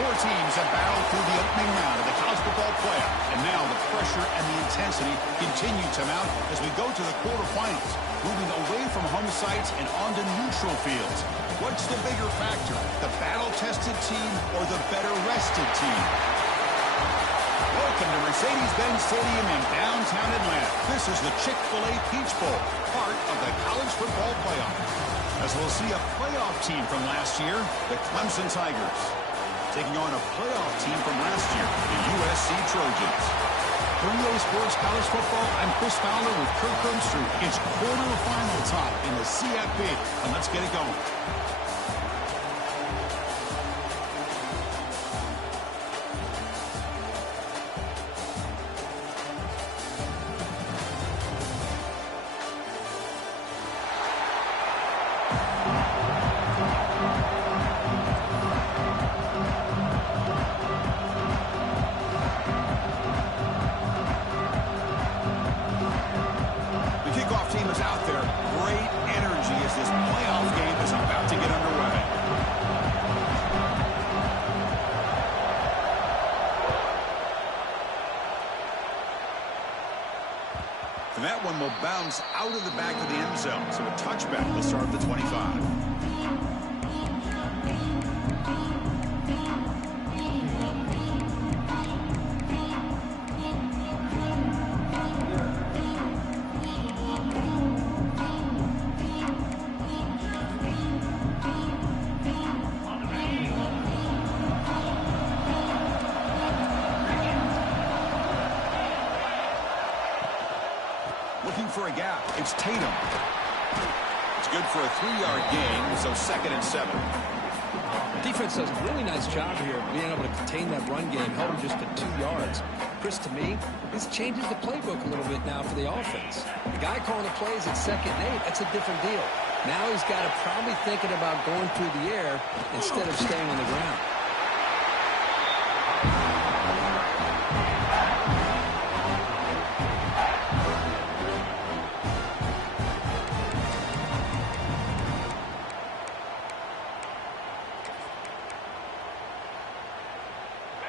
Four teams have battled through the opening round of the college football playoff, and now the pressure and the intensity continue to mount as we go to the quarterfinals, moving away from home sites and onto neutral fields. What's the bigger factor, the battle-tested team or the better-rested team? Welcome to Mercedes-Benz Stadium in downtown Atlanta. This is the Chick-fil-A Peach Bowl, part of the college football playoff. As we'll see a playoff team from last year, the Clemson Tigers, taking on a playoff team from last year, the USC Trojans. For EA Sports College Football, I'm Chris Fowler with Kirk Herbstreit. It's quarterfinal time in the CFP, and let's get it going. And that one will bounce out of the back of the end zone. So a touchback will start at the 25. Looking for a gap. It's Tatum. It's good for a 3-yard gain, so 2nd and 7. Defense does a really nice job here being able to contain that run game, held him just to 2 yards. Chris, to me, this changes the playbook a little bit now for the offense. The guy calling the plays at 2nd and 8, that's a different deal. Now he's got to probably thinking about going through the air instead of staying on the ground.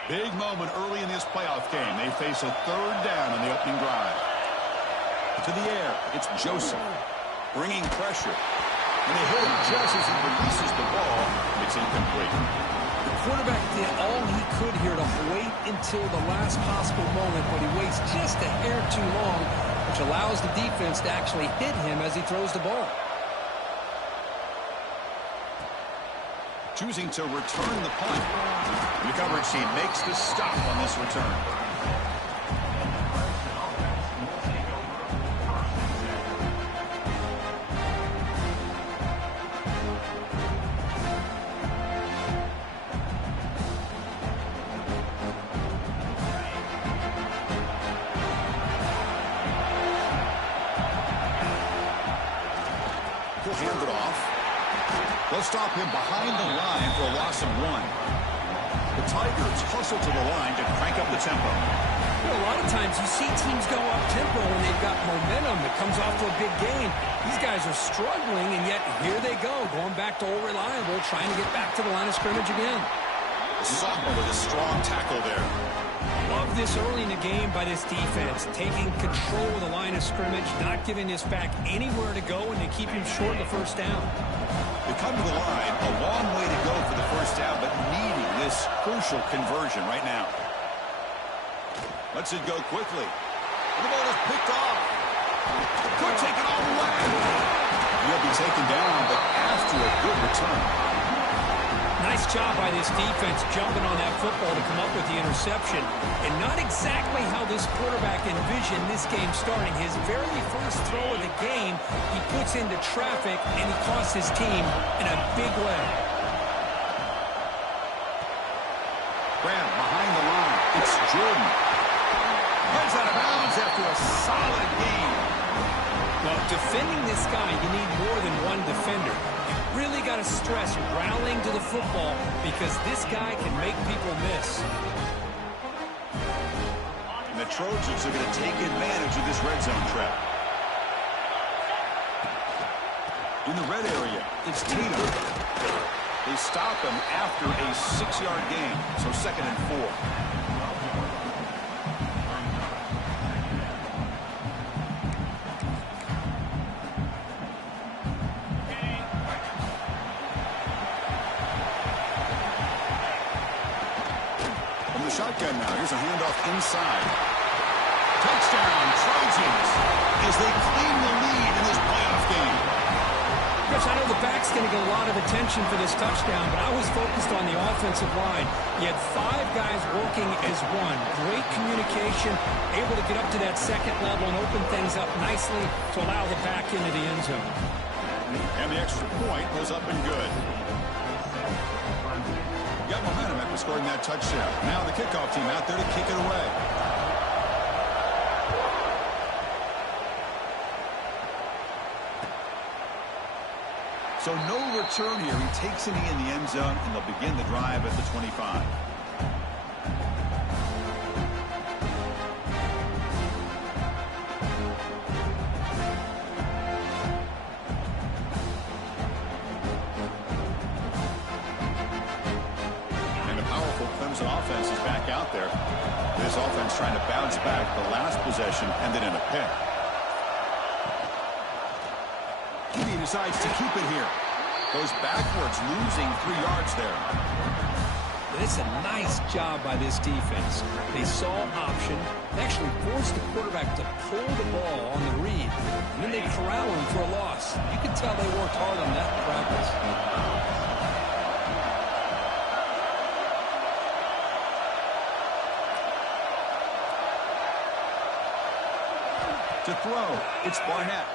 Big moment early in this playoff game. They face a 3rd down on the opening drive. To the air, it's Joseph, bringing pressure. And they hit him just as he releases the ball. It's incomplete. The quarterback did all he could here to wait until the last possible moment, but he waits just a hair too long, which allows the defense to actually hit him as he throws the ball. Choosing to return the punt. The coverage team makes the stop on this return. He'll hand it off. They'll stop him behind the line for a loss of 1. The Tigers hustle to the line to crank up the tempo. You know, a lot of times you see teams go up-tempo when they've got momentum that comes off to a big game. These guys are struggling, and yet here they go, going back to old reliable, trying to get back to the line of scrimmage again. The sophomore with a strong tackle there. Love this early in the game by this defense, taking control of the line of scrimmage, not giving this back anywhere to go, and they keep him short of the 1st down. They come to the line, a long way to go for the 1st down, but needing this crucial conversion right now. Lets it go quickly. And the ball is picked off. Could take it all the way. He'll be taken down, but after a good return. Nice job by this defense jumping on that football to come up with the interception. And not exactly how this quarterback envisioned this game starting. His very first throw of the game, he puts into traffic, and he costs his team in a big way. Graham behind the line. It's Jordan. Plays out of bounds after a solid game. Well, defending this guy, you need more than one defender. You really got to stress rallying to the football because this guy can make people miss. And the Trojans are going to take advantage of this red zone trap. In the red area, it's Tatum. They stop him after a 6-yard gain, so 2nd and 4. From the shotgun now, here's a handoff inside. Touchdown, Trojans, as they claim the lead in this playoff game. Chris, I know the back's going to get a lot of attention for this touchdown, but I was focused on the offensive line. You had 5 guys working as one. Great communication, able to get up to that second level and open things up nicely to allow the back into the end zone. And the extra point was up and good. Got momentum after scoring that touchdown. Now the kickoff team out there to kick it away. So no return here. He takes it in the end zone, and they'll begin the drive at the 25. And the powerful Clemson offense is back out there. This offense trying to bounce back. The last possession ended in a pick. He decides to keep it here. Goes backwards, losing 3 yards there. It's a nice job by this defense. They saw option, actually forced the quarterback to pull the ball on the read, and then they corral him for a loss. You can tell they worked hard on that in practice. To throw, it's Barnett.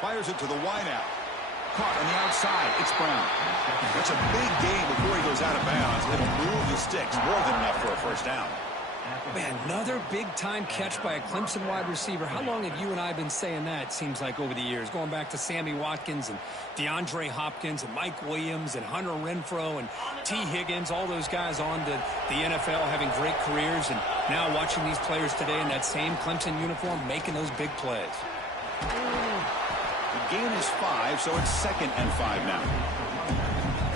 Fires it to the wideout. Caught on the outside. It's Brown. That's a big gain before he goes out of bounds. It'll move the sticks more than enough for a first down. Man, another big-time catch by a Clemson wide receiver. How long have you and I been saying that, it seems like, over the years? Going back to Sammy Watkins and DeAndre Hopkins and Mike Williams and Hunter Renfrow and T. Higgins, all those guys on to the NFL having great careers. And now watching these players today in that same Clemson uniform making those big plays. The gain is 5, so it's 2nd and 5 now.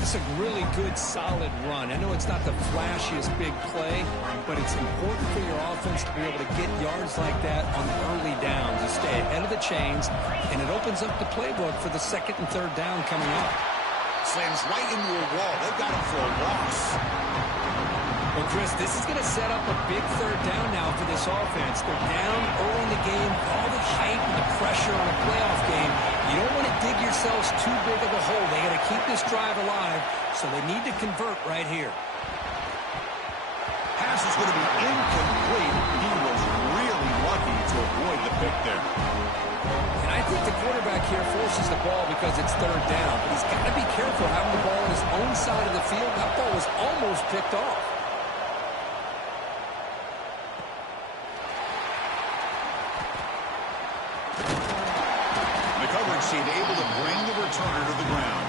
It's a really good, solid run. I know it's not the flashiest big play, but it's important for your offense to be able to get yards like that on early downs to stay ahead of the chains, and it opens up the playbook for the 2nd and 3rd down coming up. Slams right into a wall. They've got him for a loss. Well, Chris, this is going to set up a big 3rd down now for this offense. They're down early in the game, all the hype and the pressure on a playoff game. You don't want to dig yourselves too big of a hole. They got to keep this drive alive, so they need to convert right here. Pass is going to be incomplete. He was really lucky to avoid the pick there. And I think the quarterback here forces the ball because it's 3rd down. But he's got to be careful having the ball on his own side of the field. That ball was almost picked off. Able to bring the returner to the ground.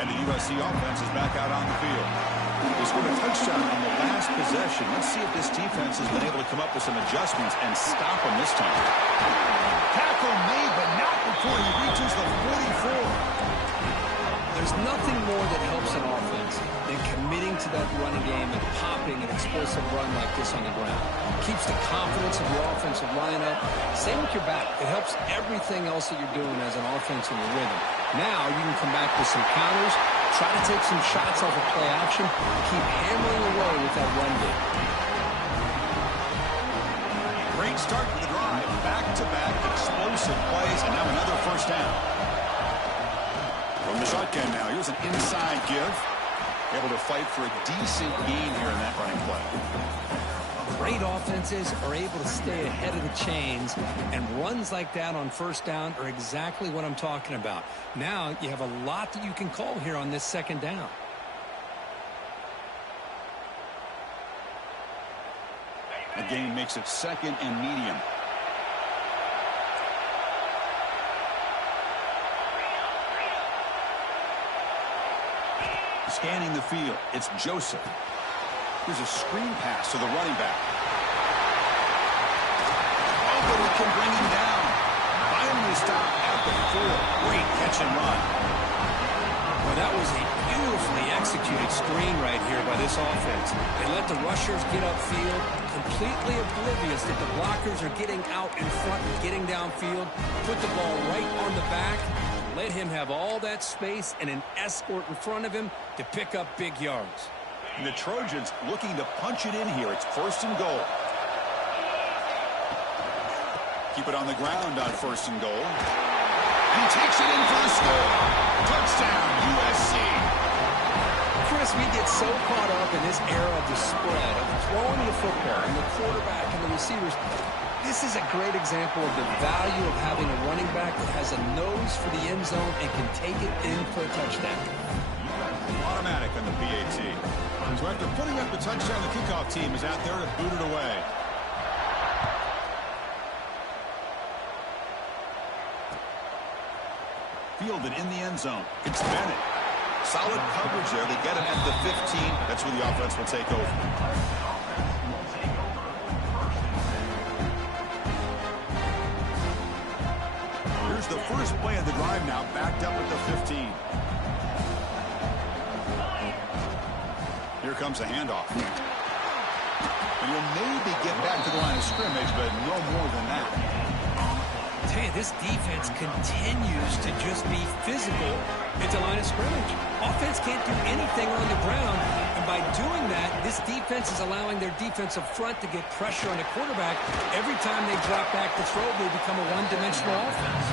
And the USC offense is back out on the field. They scored a touchdown on the last possession. Let's see if this defense has been able to come up with some adjustments and stop them this time. Tackle made, but not before he reaches the 44. There's nothing more that helps an offense than committing to that running game and popping an explosive run like this on the ground. Keeps the confidence of your offensive lineup. Same with your back. It helps everything else that you're doing as an offense in your rhythm. Now you can come back with some counters, try to take some shots off of play action, keep hammering away with that run game. Great start to the drive. Back-to-back explosive plays, and now another first down. From the shotgun now, here's an inside give. Able to fight for a decent gain here in that running play. Great offenses are able to stay ahead of the chains, and runs like that on first down are exactly what I'm talking about. Now you have a lot that you can call here on this 2nd down. The gain makes it 2nd and medium. Scanning the field, it's Joseph. Here's a screen pass to the running back. Oh, but he can bring him down. Finally stopped at the 4. Great catch and run. Well, that was a beautifully executed screen right here by this offense. They let the rushers get upfield, completely oblivious that the blockers are getting out in front and getting downfield, put the ball right on the back, let him have all that space and an escort in front of him to pick up big yards. And the Trojans looking to punch it in here. It's 1st and goal. Keep it on the ground on 1st and goal. And he takes it in for the score. Touchdown, USC. Chris, we get so caught up in this era of the spread, of throwing the football and the quarterback and the receivers. This is a great example of the value of having a running back that has a nose for the end zone and can take it in for a touchdown. Automatic on the PAT. So after putting up the touchdown, the kickoff team is out there to boot it away. Fielded in the end zone. It's Bennett. Solid coverage there. They get him at the 15. That's where the offense will take over. Here's the first play of the drive now, backed up at the 15. Here comes a handoff. And he'll maybe get back to the line of scrimmage, but no more than that. I tell you, this defense continues to just be physical at the line of scrimmage. Offense can't do anything on the ground, and by doing that, this defense is allowing their defensive front to get pressure on the quarterback. Every time they drop back to throw, they become a one-dimensional offense.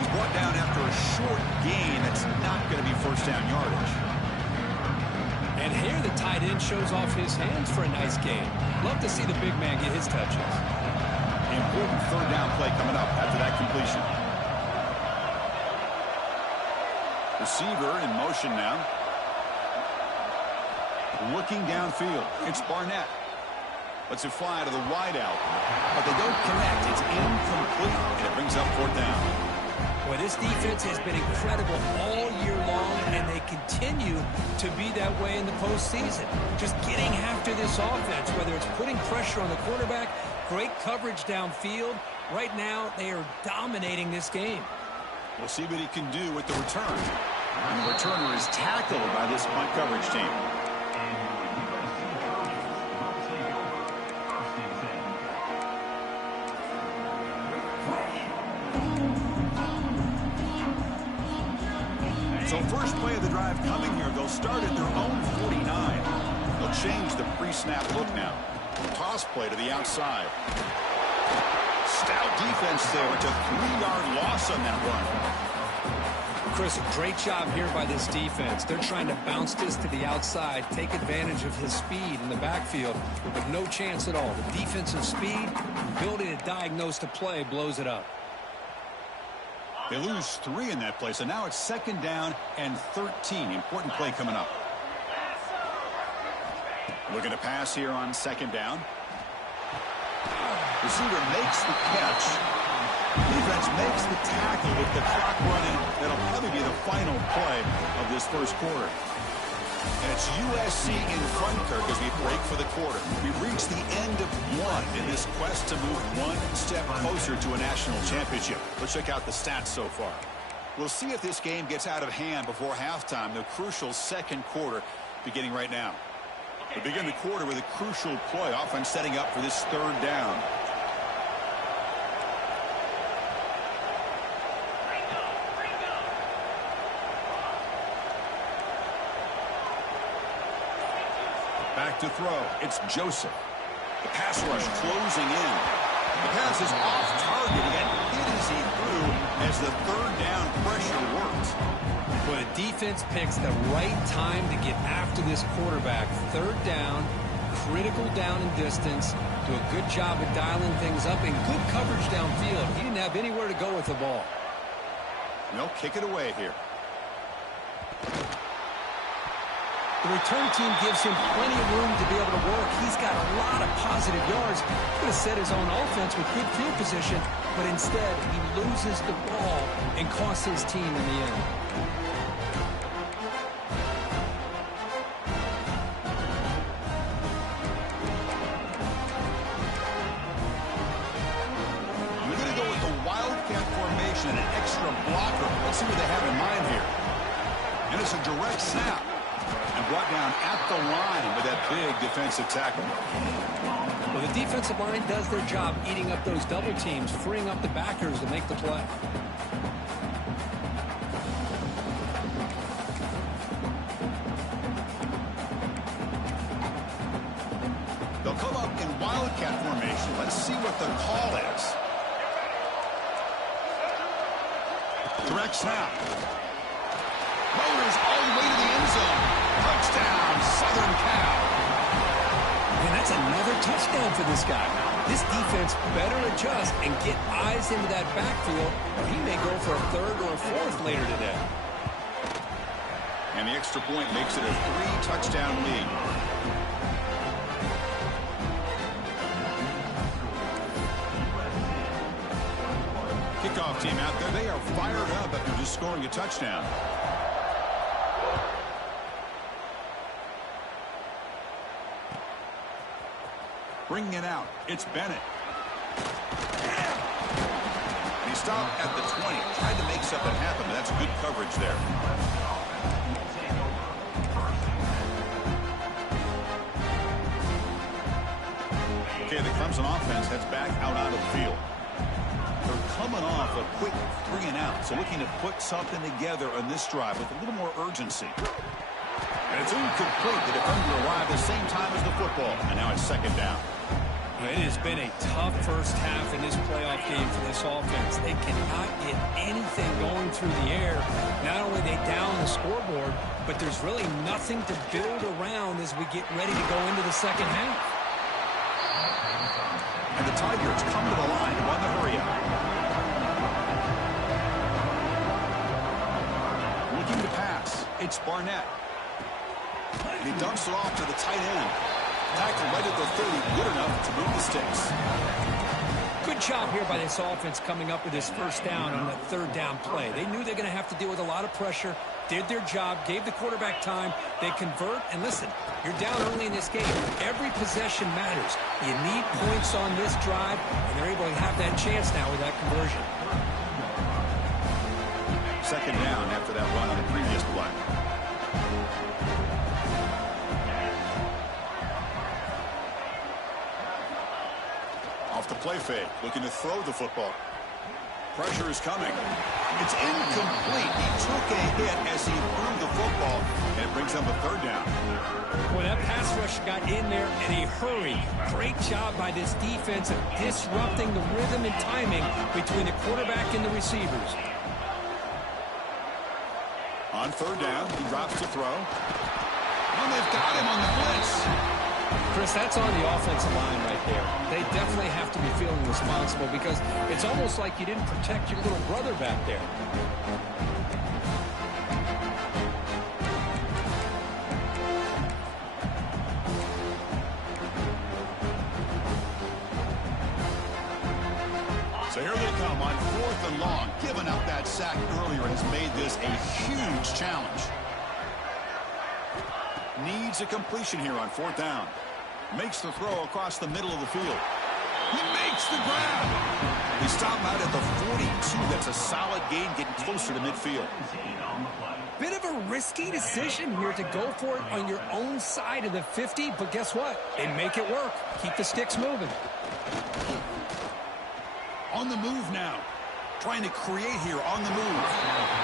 He's brought down after a short gain. That's not going to be first down yardage. And here the tight end shows off his hands for a nice gain. Love to see the big man get his touches. Important 3rd down play coming up after that completion. Receiver in motion now. Looking downfield. It's Barnett. Lets it fly to the wide out. But they don't connect. It's incomplete. And it brings up 4th down. Well, this defense has been incredible all year long, and they continue to be that way in the postseason. Just getting after this offense, whether it's putting pressure on the quarterback, great coverage downfield. Right now, they are dominating this game. We'll see what he can do with the return. And the returner is tackled by this punt coverage team. So first play of the drive coming here. They'll start at their own 49. They'll change the pre-snap look now. Toss play to the outside. Stout defense there. It's a 3-yard loss on that run. Chris, a great job here by this defense. They're trying to bounce this to the outside, take advantage of his speed in the backfield, but no chance at all. The defensive speed, ability to diagnose the play, blows it up. They lose 3 in that play, so now it's 2nd down and 13. Important play coming up. Looking to pass here on 2nd down. Receiver makes the catch. Defense makes the tackle with the clock running. That'll probably be the final play of this first quarter. And it's USC in front, Kirk, as we break for the quarter. We've reached the end of 1 in this quest to move 1 step closer to a national championship. Let's check out the stats so far. We'll see if this game gets out of hand before halftime, the crucial 2nd quarter beginning right now. We begin the quarter with a crucial play, offense setting up for this 3rd down. Back to throw. It's Joseph. The pass rush closing in. The pass is off target. He got hit as he threw as the 3rd down pressure works. But the defense picks the right time to get after this quarterback. 3rd down, critical down and distance. Do a good job of dialing things up and good coverage downfield. He didn't have anywhere to go with the ball. And they'll kick it away here. The return team gives him plenty of room to be able to work. He's got a lot of positive yards. Could have set his own offense with good field position, but instead he loses the ball and costs his team in the end. separation and an extra blocker. Let's see what they have in mind here. And it's a direct snap. And brought down at the line with that big defensive tackle. Well, the defensive line does their job eating up those double teams, freeing up the backers to make the play. They'll come up in wildcat formation. Let's see what the call is. Direct snap. Motors all the way to the end zone. Touchdown, Southern Cal. And that's another touchdown for this guy. This defense better adjust and get eyes into that backfield, or he may go for a third or a fourth later today. And the extra point makes it a 3-touchdown lead. Kickoff team out there. They are fired up after just scoring a touchdown. Bringing it out, it's Bennett. And he stopped at the 20. Tried to make something happen, but that's good coverage there. Okay, the Clemson offense heads back out onto the field. They're coming off a quick 3-and-out, so looking to put something together on this drive with a little more urgency. And it's incomplete. The defender arrived the same time as the football, and now it's second down. It has been a tough first half in this playoff game for this offense. They cannot get anything going through the air. Not only they down the scoreboard, but there's really nothing to build around as we get ready to go into the second half. And the Tigers come to the line to run the hurry up. Looking to pass. It's Barnett. And he dumps it off to the tight end. Tackle right at the 30, good enough to move the sticks. Good job here by this offense coming up with this first down on that third down play. They knew they're going to have to deal with a lot of pressure, did their job, gave the quarterback time. They convert, and listen, you're down early in this game. Every possession matters. You need points on this drive, and they're able to have that chance now with that conversion. Second down after that run on the previous play. Off the play fake, looking to throw the football. Pressure is coming. It's incomplete. He took a hit as he threw the football, and it brings up a third down. Boy, that pass rush got in there in a hurry. Great job by this defense of disrupting the rhythm and timing between the quarterback and the receivers. On third down, he drops to throw. And they've got him on the blitz. Chris, that's on the offensive line right there. They definitely have to be feeling responsible because it's almost like you didn't protect your little brother back there. So here they come on 4th and long. Giving up that sack earlier has made this a huge challenge. Needs a completion here on 4th down. Makes the throw across the middle of the field. He makes the grab. He stopped out at the 42. That's a solid gain, getting closer to midfield. Bit of a risky decision here to go for it on your own side of the 50, but guess what? They make it work. Keep the sticks moving. On the move now. Trying to create here on the move.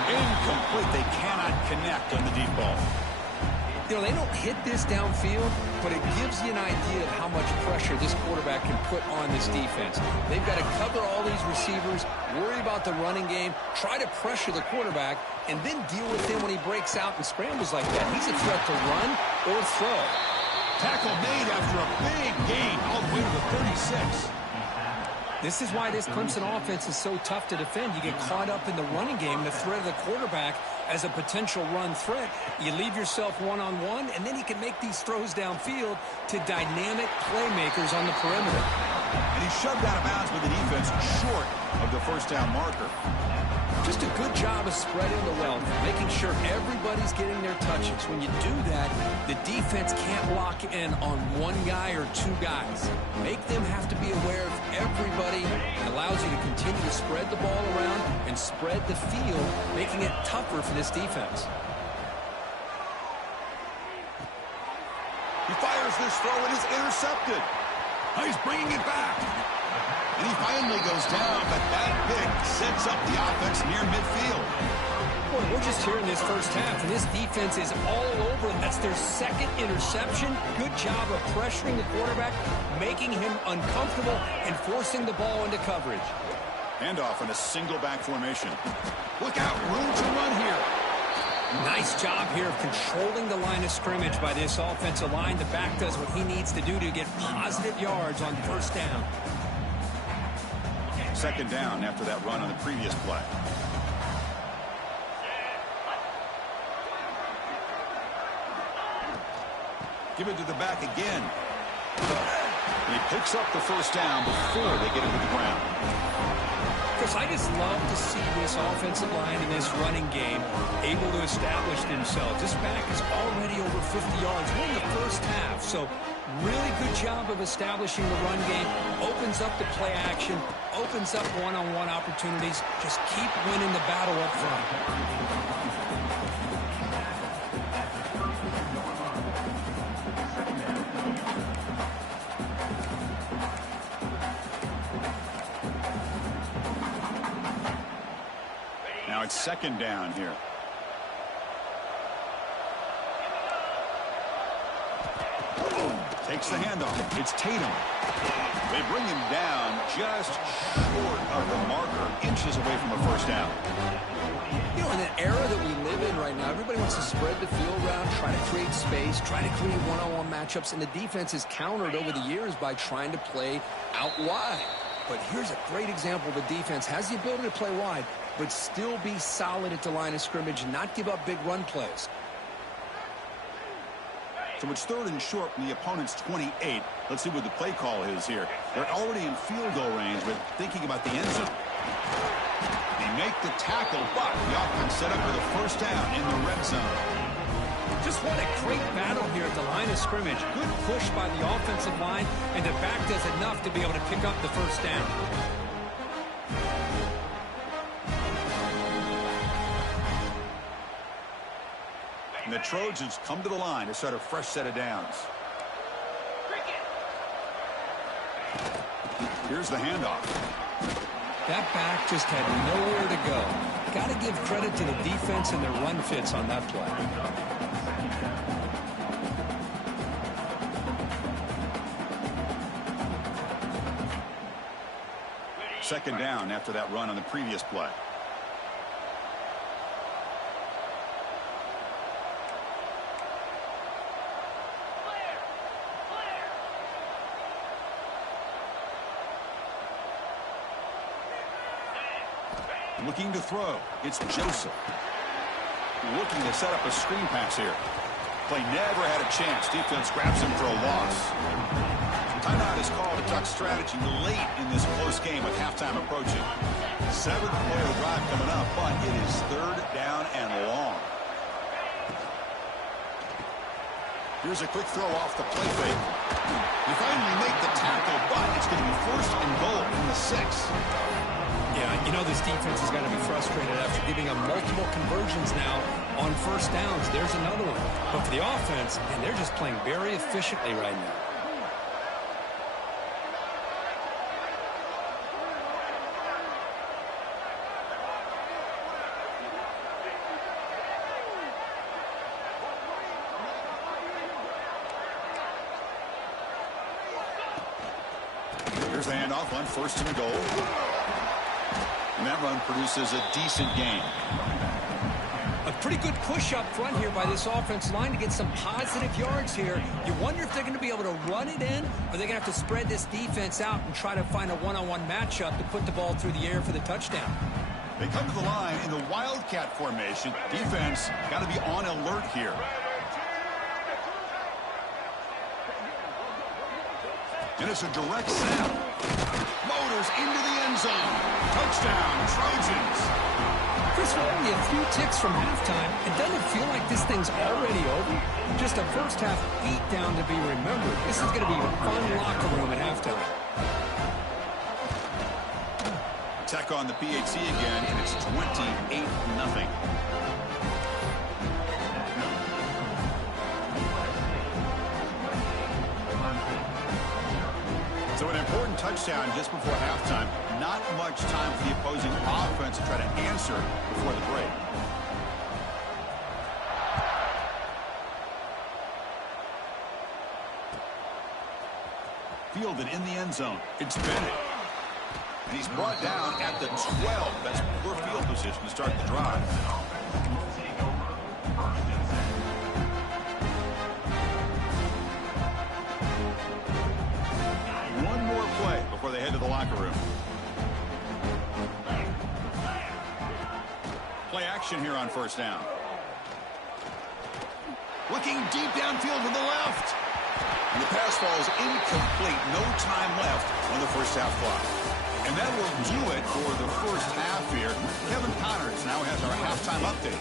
Incomplete. They cannot connect on the deep ball. You know, they don't hit this downfield, but it gives you an idea of how much pressure this quarterback can put on this defense. They've got to cover all these receivers, worry about the running game, try to pressure the quarterback, and then deal with him when he breaks out and scrambles like that. He's a threat to run or throw. Tackle made after a big gain all the way to the 36. This is why this Clemson offense is so tough to defend. You get caught up in the running game, the threat of the quarterback, as a potential run threat. You leave yourself one-on-one, and then he can make these throws downfield to dynamic playmakers on the perimeter. And he's shoved out of bounds with the defense short of the first down marker. Just a good job of spreading the wealth, making sure everybody's getting their touches. When you do that, the defense can't lock in on one guy or two guys. Make them have to be aware of everybody. It allows you to continue to spread the ball around and spread the field, making it tougher for this defense. He fires this throw. It is intercepted. Oh, he's bringing it back. And he finally goes down, but that pick sets up the offense near midfield. Boy, we're just here in this first half, and this defense is all over them. That's their second interception. Good job of pressuring the quarterback, making him uncomfortable, and forcing the ball into coverage. Handoff in a single back formation. Look out, room to run here. Nice job here of controlling the line of scrimmage by this offensive line. The back does what he needs to do to get positive yards on first down. Second down after that run on the previous play. Give it to the back again. And he picks up the first down before they get it to the ground. Chris, I just love to see this offensive line in this running game able to establish themselves. This back is already over 50 yards. We're in the first half, so really good job of establishing the run game. Opens up the play action, opens up one-on-one opportunities. Just keep winning the battle up front. Now it's second down here. Takes the handoff. It's Tatum. They bring him down just short of the marker, inches away from a first down. You know, in an era that we live in right now, everybody wants to spread the field around, try to create space, try to create one-on-one matchups, and the defense is countered over the years by trying to play out wide. But here's a great example. The defense has the ability to play wide, but still be solid at the line of scrimmage and not give up big run plays. So it's third and short from the opponent's 28. Let's see what the play call is here. They're already in field goal range, but thinking about the end zone. They make the tackle, but the offense set up for the first down in the red zone. Just what a great battle here at the line of scrimmage. Good push by the offensive line, and the back does enough to be able to pick up the first down. And the Trojans come to the line to start a fresh set of downs. Here's the handoff. That back just had nowhere to go. Got to give credit to the defense and their run fits on that play. Second down after that run on the previous play. Looking to throw. It's Joseph. Looking to set up a screen pass here. Play never had a chance. Defense grabs him for a loss. Timeout is called to duck strategy late in this close game with halftime approaching. Seventh play of the drive coming up, but it is third down and long. Here's a quick throw off the play fake. You finally make the tackle, but it's going to be first and goal from the 6. Yeah, you know this defense has got to be frustrated after giving them multiple conversions now on first downs. There's another one. But for the offense, and they're just playing very efficiently right now. Here's the handoff on first and goal. And that run produces a decent gain. A pretty good push up front here by this offensive line to get some positive yards here. You wonder if they're going to be able to run it in, or they're going to have to spread this defense out and try to find a one-on-one matchup to put the ball through the air for the touchdown. They come to the line in the Wildcat formation. Defense got to be on alert here. And it's a direct snap. Motors into the end zone. Touchdown, Trojans. Chris, we're only a few ticks from halftime. And doesn't it feel like this thing's already over? Just a first-half beatdown to be remembered. This is going to be a fun locker room at halftime. Tech on the PHC again, and it's 28-0. So an important touchdown just before halftime. Not much time for the opposing offense to try to answer before the break. Fielded in the end zone. It's Bennett. And he's brought down at the 12. That's poor field position to start the drive. One more play before they head to the locker room. Play action here on first down. Looking deep downfield to the left. And the pass falls incomplete. No time left on the first half clock. And that will do it for the first half here. Kevin Connors now has our halftime update.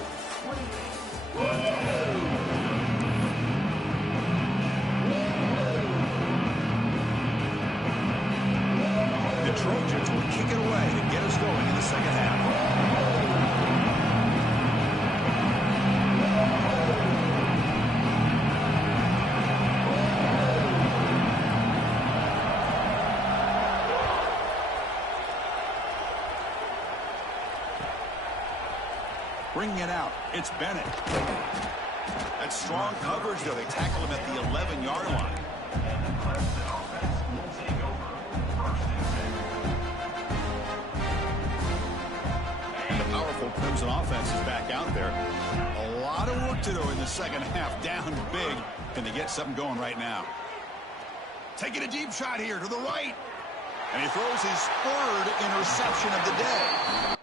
The Trojans will kick it away to get us going in the second half. Bringing it out, it's Bennett. That's strong coverage, though. They tackle him at the 11-yard line. And the powerful Crimson offense is back out there. A lot of work to do in the second half. Down big. Can they get something going right now? Taking a deep shot here to the right. And he throws his third interception of the day.